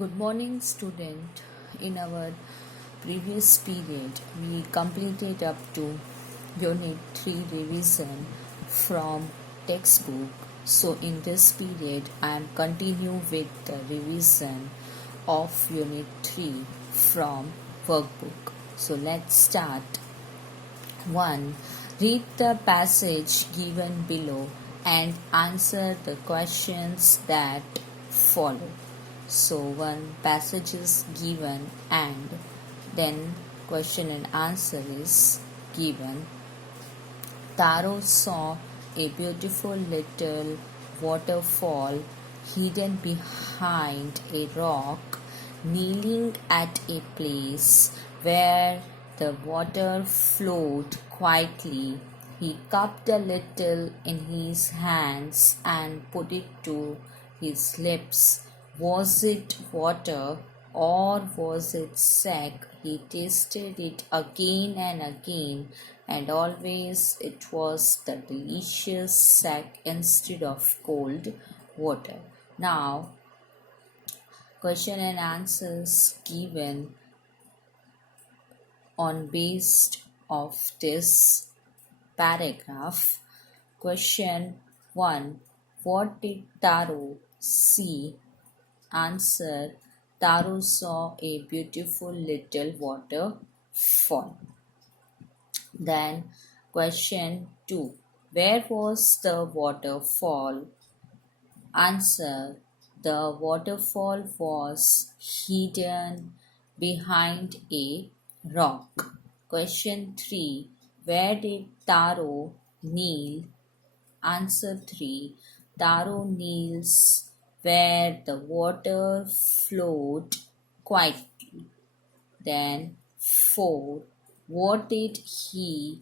Good morning, student. In our previous period, we completed up to unit 3 revision from textbook. So in this period, I am continue with the revision of unit 3 from workbook. So let's start. 1. Read the passage given below and answer the questions that follow. So one passage is given and then question and answer is given. Taro saw a beautiful little waterfall hidden behind a rock, kneeling at a place where the water flowed quietly. He cupped a little in his hands and put it to his lips. Was it water or was it sack? He tasted it again and again, and always it was the delicious sack instead of cold water. Now, question and answers given on based of this paragraph. Question 1. What did Taro see? Answer. Taro saw a beautiful little waterfall. Then question 2. Where was the waterfall? Answer. The waterfall was hidden behind a rock. Question 3. Where did Taro kneel? Answer 3. Taro kneels where the water flowed quietly. Then 4. What did he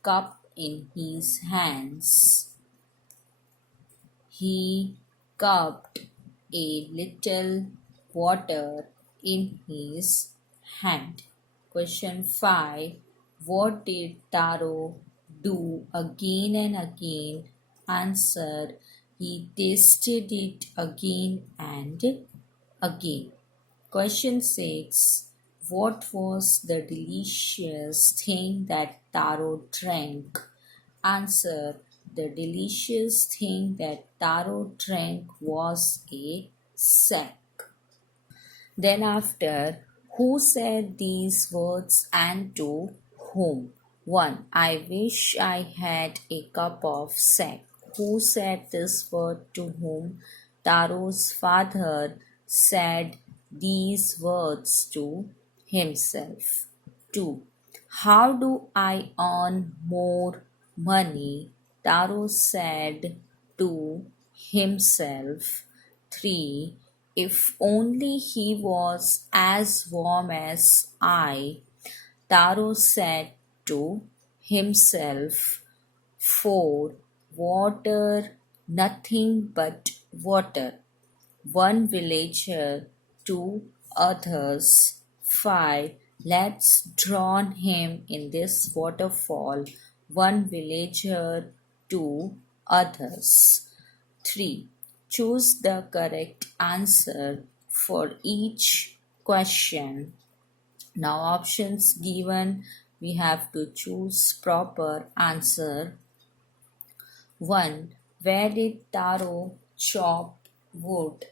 cup in his hands? He cupped a little water in his hand. Question 5. What did Taro do again and again? Answer. He tasted it again and again. Question 6. What was the delicious thing that Taro drank? Answer. The delicious thing that Taro drank was a sack. Then after, who said these words and to whom? 1. I wish I had a cup of sack. Who said this word to whom? Taro's father said these words to himself. 2. How do I earn more money? Taro said to himself. 3. If only he was as warm as I, Taro said to himself. 4. Water, nothing but water. One villager, two others. 5. Let's drown him in this waterfall. One villager, two others. 3. Choose the correct answer for each question. Now options given, we have to choose proper answer. 1. Where did Taro chop wood?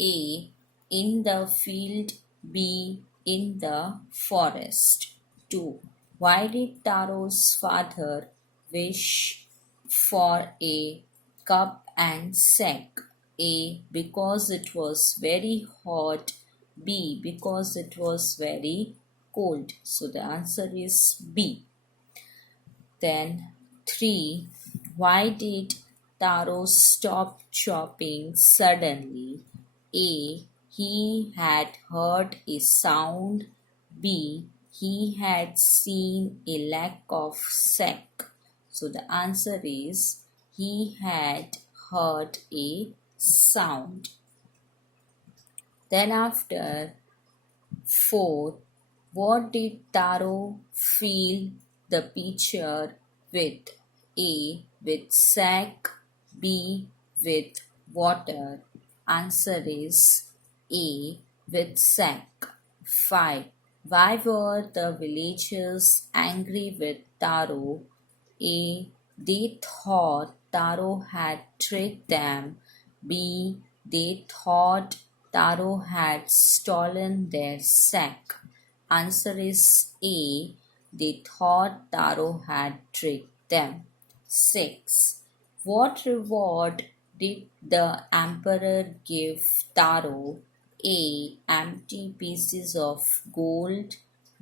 A. In the field. B. In the forest. 2. Why did Taro's father wish for a cup and sack? A. Because it was very hot. B. Because it was very cold. So the answer is B. Then 3. Why did Taro stop chopping suddenly? A. He had heard a sound. B. He had seen a lack of sack. So the answer is he had heard a sound. Then after 4. What did Taro fill the pitcher with? A. With sack. B. With water. Answer is A, with sack. 5. Why were the villagers angry with Taro? A. They thought Taro had tricked them. B. They thought Taro had stolen their sack. Answer is A. They thought Taro had tricked them. 6. What reward did the emperor give Taro? A. Empty pieces of gold.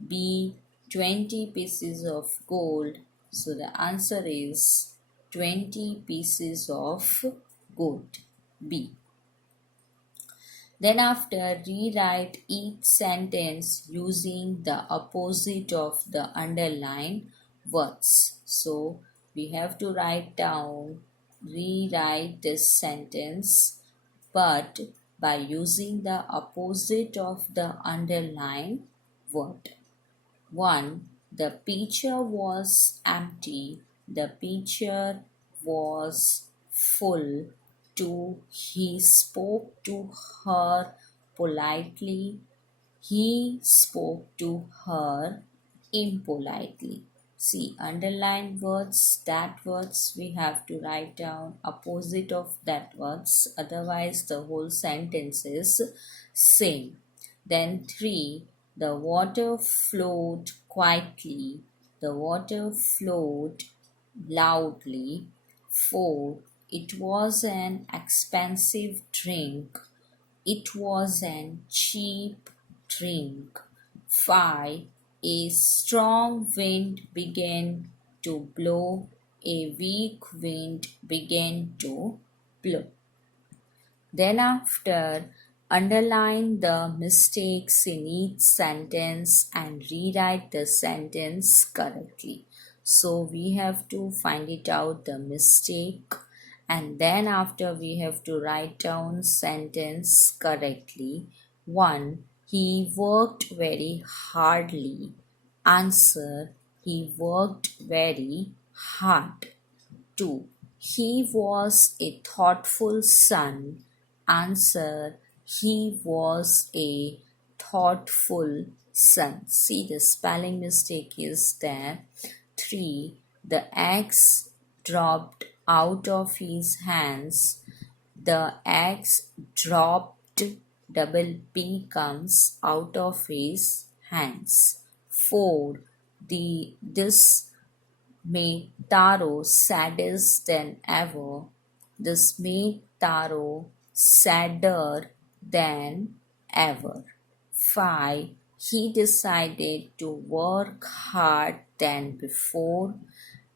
B. 20 pieces of gold. So the answer is 20 pieces of gold. B. Then after, rewrite each sentence using the opposite of the underlined words. So we have to rewrite this sentence, but by using the opposite of the underlined word. 1. The pitcher was empty. The pitcher was full. 2. He spoke to her politely. He spoke to her impolitely. See, underline words, that words we have to write down opposite of that words, otherwise the whole sentence is same. Then 3. The water flowed quietly. The water flowed loudly. 4. It was an expensive drink. It was an cheap drink. 5. A strong wind began to blow. A weak wind began to blow. Then after, underline the mistakes in each sentence and rewrite the sentence correctly. So we have to find it out the mistake, and then after we have to write down sentence correctly. 1. He worked very hardly. Answer, he worked very hard. 2. He was a thoughtful son. Answer, he was a thoughtful son. See, the spelling mistake is there. 3. The axe dropped out of his hands. The axe dropped, double P comes, out of his hands. 4. This made Taro sadder than ever. This made Taro sadder than ever. 5. He decided to work hard than before.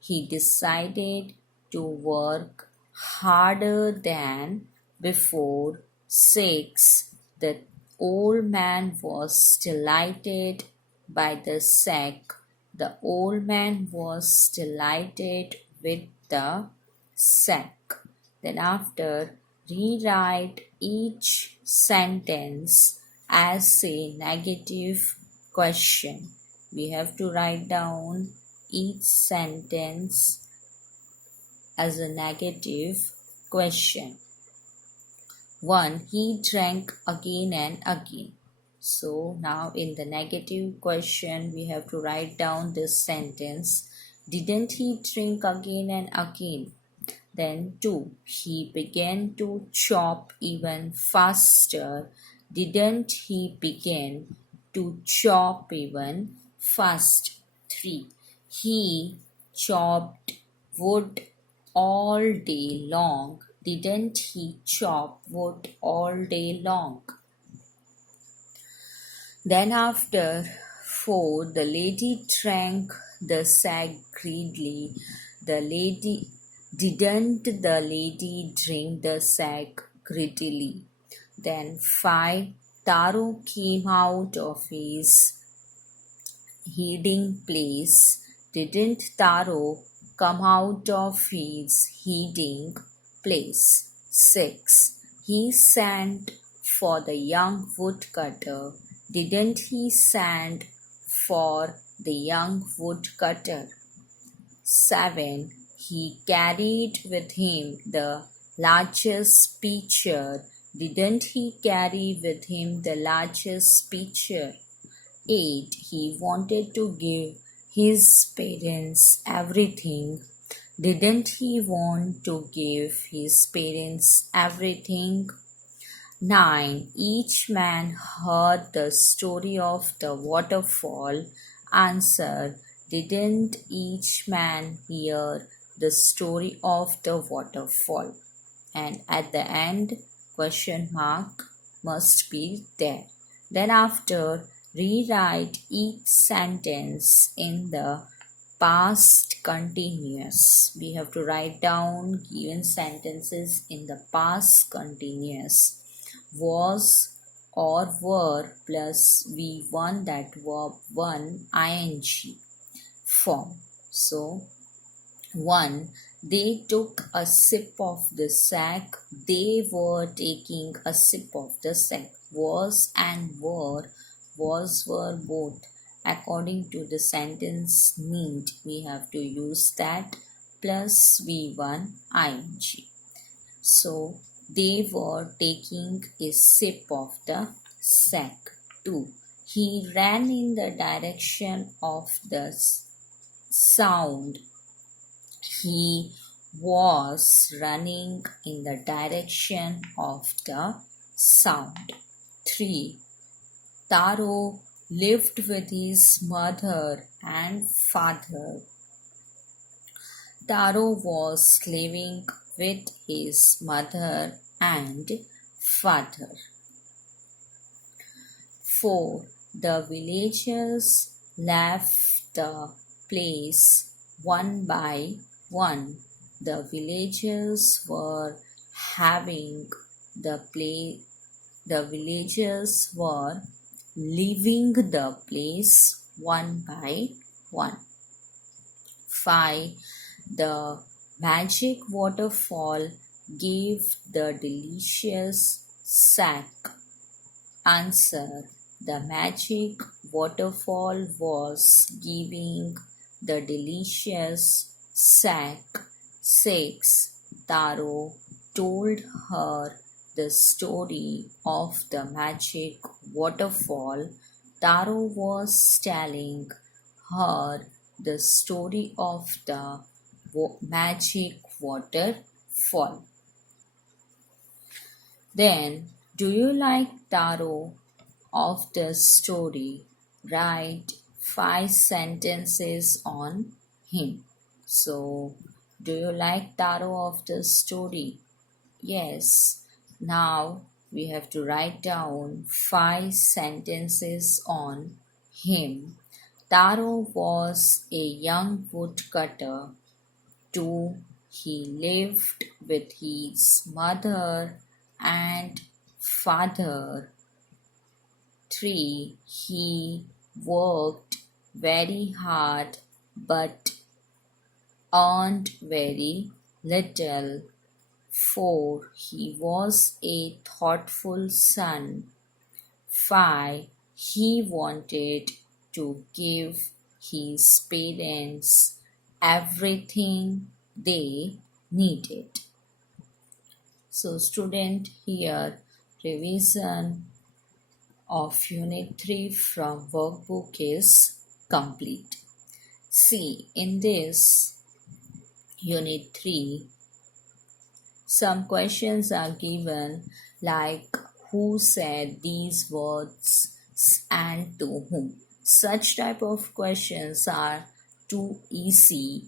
He decided to work harder than before. 6. The old man was delighted by the sack. The old man was delighted with the sack. Then after, rewrite each sentence as a negative question. We have to write down each sentence as a negative question. 1. He drank again and again. So now in the negative question we have to write down this sentence. Didn't he drink again and again? Then 2. He began to chop even faster. Didn't he begin to chop even fast? 3. He chopped wood all day long. Didn't he chop wood all day long? Then after, 4. The lady drank the sack greedily. Didn't the lady drink the sack greedily? Then 5. Taro came out of his hiding place. Didn't Taro come out of his hiding place? 6. He sent for the young woodcutter. Didn't he send for the young woodcutter? 7. He carried with him the largest pitcher. Didn't he carry with him the largest pitcher? 8. He wanted to give his parents everything. Didn't he want to give his parents everything? 9. Each man heard the story of the waterfall. Answer. Didn't each man hear the story of the waterfall? And at the end, question mark must be there. Then after, rewrite each sentence in the past continuous. We have to write down given sentences in the past continuous. Was or were plus V1, that verb 1 ing form. So 1. They took a sip of the sack. They were taking a sip of the sack. Was and were both. According to the sentence need, we have to use that plus V1 ing. So they were taking a sip of the sack. 2. He ran in the direction of the sound. He was running in the direction of the sound. 3. Taro lived with his mother and father. Taro was living with his mother and father. 4. The villagers left the place one by 1. The villagers were having the play. The villagers were leaving the place one by 1. 5. The magic waterfall gave the delicious sack. Answer. The magic waterfall was giving the delicious sack. 6. Taro told her the story of the magic waterfall. Taro was telling her the story of the magic waterfall. Then, do you like Taro of the story? Write 5 sentences on him. So, do you like Taro of the story? Yes. Now, we have to write down 5 sentences on him. Taro was a young woodcutter. 2. He lived with his mother and father. 3. He worked very hard but earned very little. 4. He was a thoughtful son. 5. He wanted to give his parents everything they needed. So student, here revision of unit 3 from workbook is complete. See, in this unit 3, some questions are given like who said these words and to whom. Such type of questions are too easy,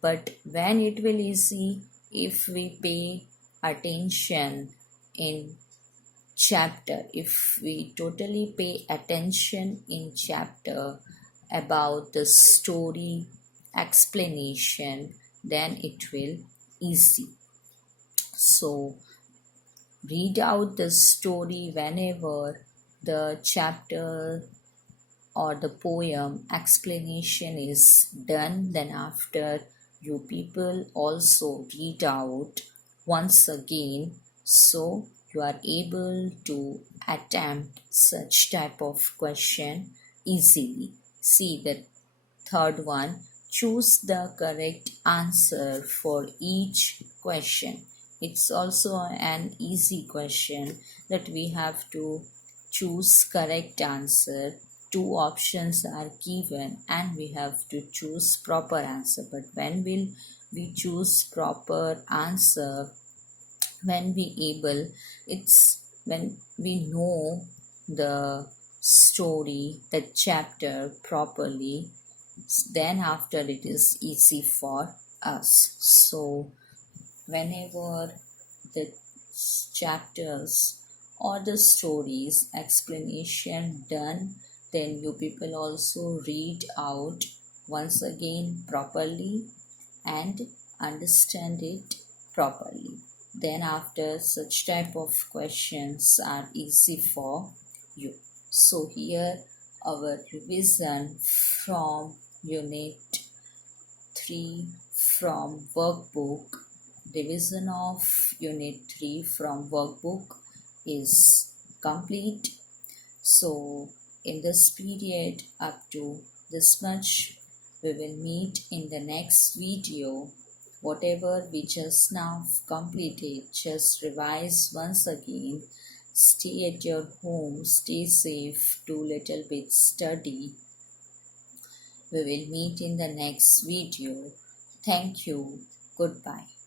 but when it will easy if we pay attention in chapter, if we totally pay attention in chapter about the story explanation, then it will easy. So read out the story whenever the chapter or the poem explanation is done. Then after, you people also read out once again, so you are able to attempt such type of question easily. See the third one. Choose the correct answer for each question. It's also an easy question that we have to choose correct answer. Two options are given and we have to choose proper answer. But when will we choose proper answer? When we able, it's when we know the story, the chapter properly, then after it is easy for us. So whenever the chapters or the stories explanation done, then you people also read out once again properly and understand it properly. Then after such type of questions are easy for you. So here our revision from unit 3 from workbook. Revision of unit 3 from workbook is complete. So in this period up to this much, we will meet in the next video. Whatever we just now completed, just revise once again. Stay at your home, stay safe, do little bit study. We will meet in the next video. Thank you. Goodbye.